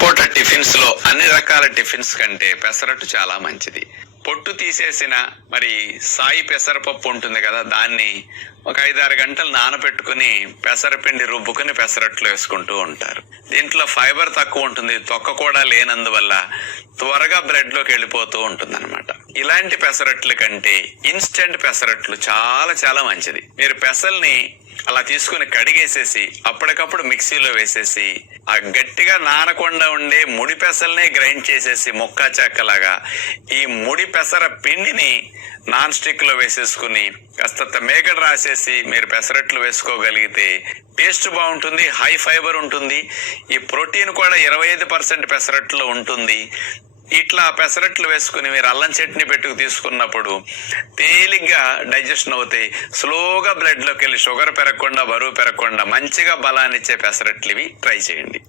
పూట టిఫిన్స్ లో అన్ని రకాల టిఫిన్స్ కంటే పెసరట్టు చాలా మంచిది. పొట్టు తీసేసిన మరి సాయి పెసరపప్పు ఉంటుంది కదా, దాన్ని ఒక 5-6 గంటలు నానబెట్టుకుని పెసరపిండి రుబ్బుకుని పెసరట్లు వేసుకుంటూ ఉంటారు. దీంట్లో ఫైబర్ తక్కువ ఉంటుంది, తొక్క కూడా లేనందువల్ల త్వరగా బ్లడ్ లోకి వెళ్ళిపోతూ ఉంటుంది అనమాట. ఇలాంటి పెసరట్ల కంటే ఇన్స్టెంట్ పెసరట్లు చాలా చాలా మంచిది. మీరు పెసల్ని అలా తీసుకుని కడిగేసేసి అప్పటికప్పుడు మిక్సీలో వేసేసి ఆ గట్టిగా నానకుండా ఉండే ముడి పెసల్నే గ్రైండ్ చేసేసి ముక్కా చెక్కలాగా ఈ ముడి పెసర పిండిని నాన్ స్టిక్ లో వేసేసుకుని కాస్త మేగడ రాసేసి మీరు పెసరట్లు వేసుకోగలిగితే టేస్ట్ బాగుంటుంది, హై ఫైబర్ ఉంటుంది. ఈ ప్రోటీన్ కూడా 25% పెసరట్లో ఉంటుంది. ఇట్లా పెసరట్లు వేసుకుని మీరు అల్లం చట్నీ పెట్టుకు తీసుకున్నప్పుడు తేలిగ్గా డైజెషన్ అవుతాయి. స్లోగా బ్లడ్ లోకి వెళ్ళి షుగర్ పెరగకుండా, బరువు పెరగకుండా మంచిగా బలాన్నిచ్చే పెసరట్లు ఇవి. ట్రై చేయండి.